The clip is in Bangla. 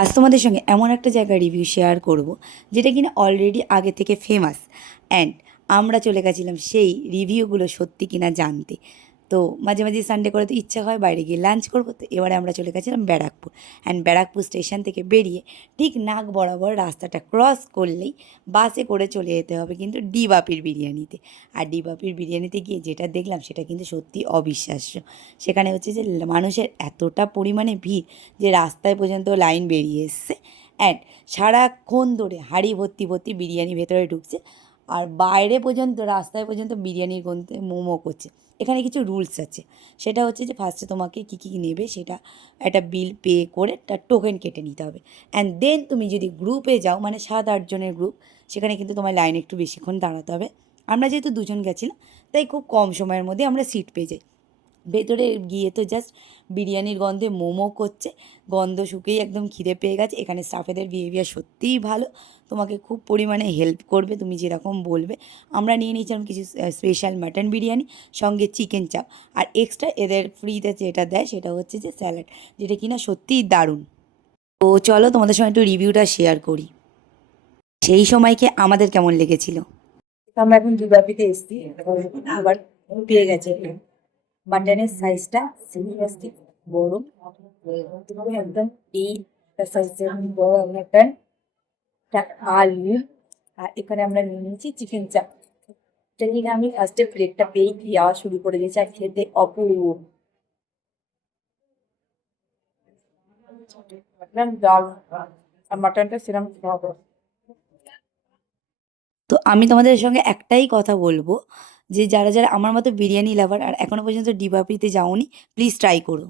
আজ তোমাদের সঙ্গে এমন একটা জায়গার রিভিউ শেয়ার করব যেটা কিনা অলরেডি আগে থেকে ফেমাস অ্যান্ড আমরা চলে গেছিলাম সেই রিভিউগুলো সত্যি কিনা জানতে। তো মাঝে মাঝে সানডে করে তো ইচ্ছা হয় বাইরে গিয়ে লাঞ্চ করবো, তো এবারে আমরা চলে গেছিলাম ব্যারাকপুর। অ্যান্ড ব্যারাকপুর স্টেশন থেকে বেরিয়ে ঠিক নাক বরাবর রাস্তাটা ক্রস করলেই বাসে করে চলে যেতে হবে কিন্তু ডিবাপির বিরিয়ানিতে। আর ডিবাপির বিরিয়ানিতে গিয়ে যেটা দেখলাম সেটা কিন্তু সত্যি অবিশ্বাস্য। সেখানে হচ্ছে যে মানুষের এতটা পরিমাণে ভিড় যে রাস্তায় পর্যন্ত লাইন বেরিয়ে এসছে। অ্যান্ড সারাক্ষণ ধরে হাঁড়ি ভর্তি ভর্তি বিরিয়ানি ভেতরে ঢুকছে, আর বাইরে পর্যন্ত রাস্তায় পর্যন্ত বিরিয়ানির গন্ধে মোমো করছে। এখানে কিছু রুলস আছে, সেটা হচ্ছে যে ফার্স্টে তোমাকে কী কী নেবে সেটা একটা বিল পে করে তার টোকেন কেটে নিতে হবে। অ্যান্ড দেন তুমি যদি গ্রুপে যাও, মানে 7-8 জনের গ্রুপ, সেখানে কিন্তু তোমার লাইনে একটু বেশিক্ষণ দাঁড়াতে হবে। আমরা যেহেতু দুজন গেছিলাম তাই খুব কম সময়ের মধ্যে আমরা সিট পেয়ে যাই। ভেতরে গিয়ে তো জাস্ট বিরিয়ানির গন্ধে মোমো করছে, গন্ধ শুকেই একদম খিদে পেয়ে গেছে। এখানে স্টাফেদের বিহেভিয়ার সত্যিই ভালো, তোমাকে খুব পরিমাণে হেল্প করবে তুমি যেরকম বলবে। আমরা নিয়ে নিয়েছিলাম কিছু স্পেশাল মাটন বিরিয়ানি, সঙ্গে চিকেন চাপ, আর এক্সট্রা এদের ফ্রিতে যেটা দেয় সেটা হচ্ছে যে স্যালাড, যেটা কিনা সত্যিই দারুণ। তো চলো তোমাদের সঙ্গে একটু রিভিউটা শেয়ার করি, সেই সময়কে আমাদের কেমন লেগেছিল। আমরা এখন দুর্গাপিতে এসেছি, আবার পেয়ে গেছে মাটনের সাইজটা সিরিয়াসলি বড়, একদম এই সাইজের বড় মাটন, আলু, আর এখানে আমরা নিয়ে নিয়েছি চিকেন চাপ। এটা নিয়ে আমি ফার্স্টে প্লেটটা পেয়েই খাওয়া শুরু করে দিয়েছি, আর খেতে অপূর্ব ডাল, আর মাটনটা সেরকম খাওয়া। তো আমি তোমাদের সঙ্গে একটাই কথা বলবো যে যারা যারা আমার মতো বিরিয়ানি লাভার আর এখনো পর্যন্ত ডিবাপিতে যাওনি, প্লিজ ট্রাই করো।